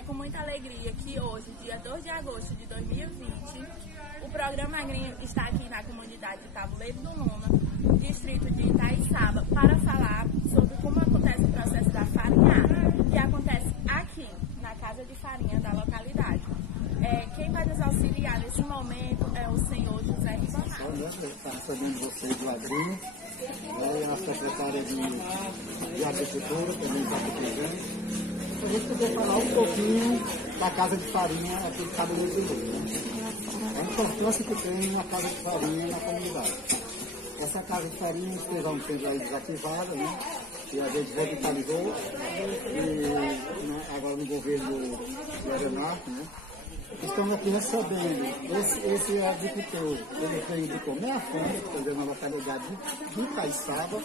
É com muita alegria que hoje, dia 2 de agosto de 2020, o programa Agrinho está aqui na comunidade de Tabuleiro do Luna, distrito de Itaiçaba, para falar sobre como acontece o processo da farinhada, que acontece aqui, na Casa de Farinha da localidade. Quem vai nos auxiliar nesse momento é o senhor José Ribamar. Está recebendo vocês do Agrinho, a secretária de Agricultura também está aqui presente. A gente poder falar um pouquinho da Casa de Farinha aqui de Tabuleiro do Luna. A importância que tem uma Casa de Farinha na comunidade. Essa Casa de Farinha esteve há um tempo aí desativada, né? E a gente revitalizou, e agora no governo do Aeromarco, né? Estamos aqui recebendo esse agricultor, ele veio de Tomé a Fome, quer dizer, na localidade de Itaiçaba,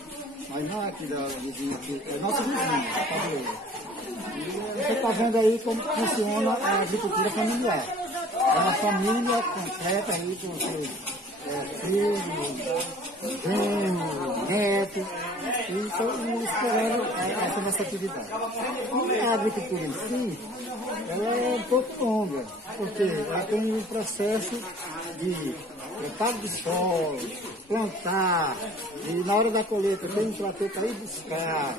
mas não é aqui da vizinha, é nosso vizinho, Tabuleiro. E você está vendo aí como funciona a agricultura familiar. É uma família completa aí, com seus filhos, genros, netos, e esperando essa nossa atividade. E a agricultura em si, ela é um pouco longa, porque ela tem um processo de preparo de solo, plantar, e na hora da colheita tem um trator para ir buscar,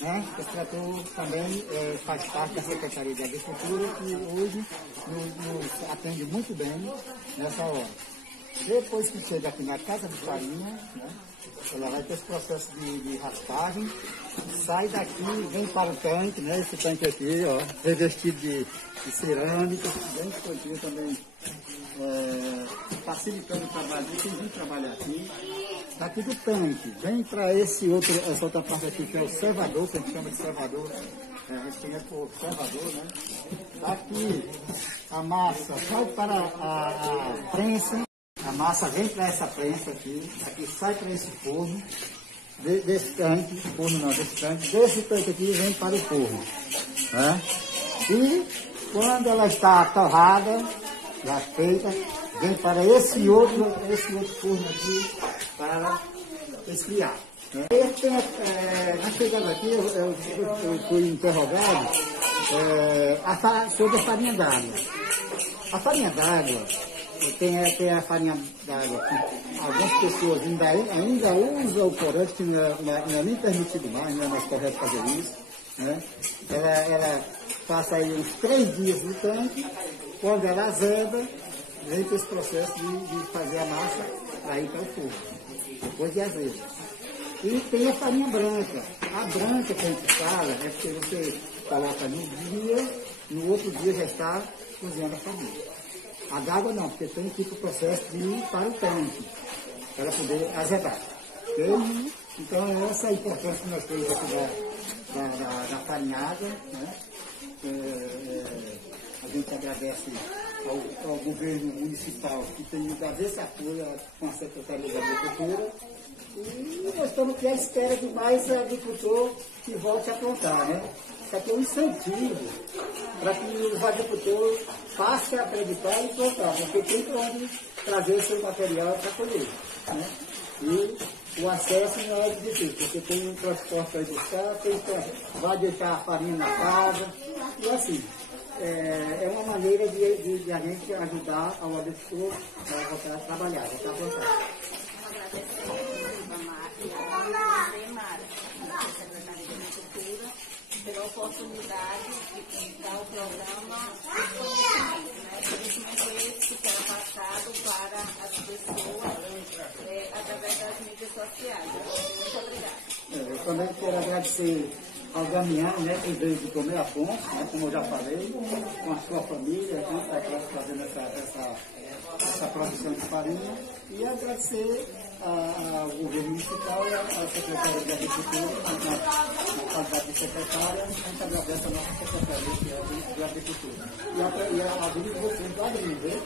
né? Esse trator também faz parte da Secretaria de Agricultura, que hoje nos atende muito bem nessa hora. Depois que chega aqui na Casa de Farinha, né, ela vai ter esse processo de raspagem, sai daqui, vem para o tanque, né, esse tanque aqui, ó, revestido de cerâmica, bem escondido também, facilitando o trabalho de quem vem trabalhar aqui. Daqui do tanque, vem para essa outra parte aqui, que é o servador, que a gente chama de servador, responde por servador, né? Daqui a massa vai para a prensa, a massa vem para essa prensa aqui sai para esse forno, desse tanque aqui vem para o forno, né? E quando ela está torrada, já feita, vem para esse outro forno aqui para esfriar. Né? Na chegada aqui, eu fui interrogado sobre a farinha d'água. A farinha d'água, tem a farinha d'água que algumas pessoas ainda usam o corante, que não é nem permitido mais, não é mais correto fazer isso. Né? Ela passa aí uns 3 dias no tanque, quando ela azeda, vem para esse processo de fazer a massa para ir para o forno, depois de azedo. E tem a farinha branca. A branca que a gente fala é porque você coloca no dia, no outro dia já está cozinhando a farinha. A d'água não, porque tem que ir para o processo de ir para o tanque, para poder azedar. Okay? Então essa é a importância que nós temos aqui da farinhada. Né? A gente agradece ao governo municipal que tem dado esse apoio com a Secretaria de Agricultura. E nós estamos aqui à espera de mais agricultor que volte a plantar, né? Isso aqui é um incentivo para que os agricultores passem a acreditar e plantar, porque tem para onde trazer o seu material para colher, né? E o acesso não é difícil, porque tem um transporte para buscar, vai deixar a farinha na casa, e assim. É uma maneira de a gente ajudar ao agricultor a voltar a trabalhar, a voltar a plantar. Secretaria de Agricultura, pela oportunidade de dar o programa conhecimento esse que era passado para as pessoas através das mídias sociais. Muito obrigada. Eu também quero agradecer ao Damião, né, que veio de Tomé a Fome, né, como eu já falei, com a sua família, aqui, fazendo essa produção de farinha, e agradecer ao governo municipal e à Secretaria de Agricultura, na qualidade de secretária, a gente agradece a nossa Secretaria de Agricultura. E a vida de vocês do Agrinho,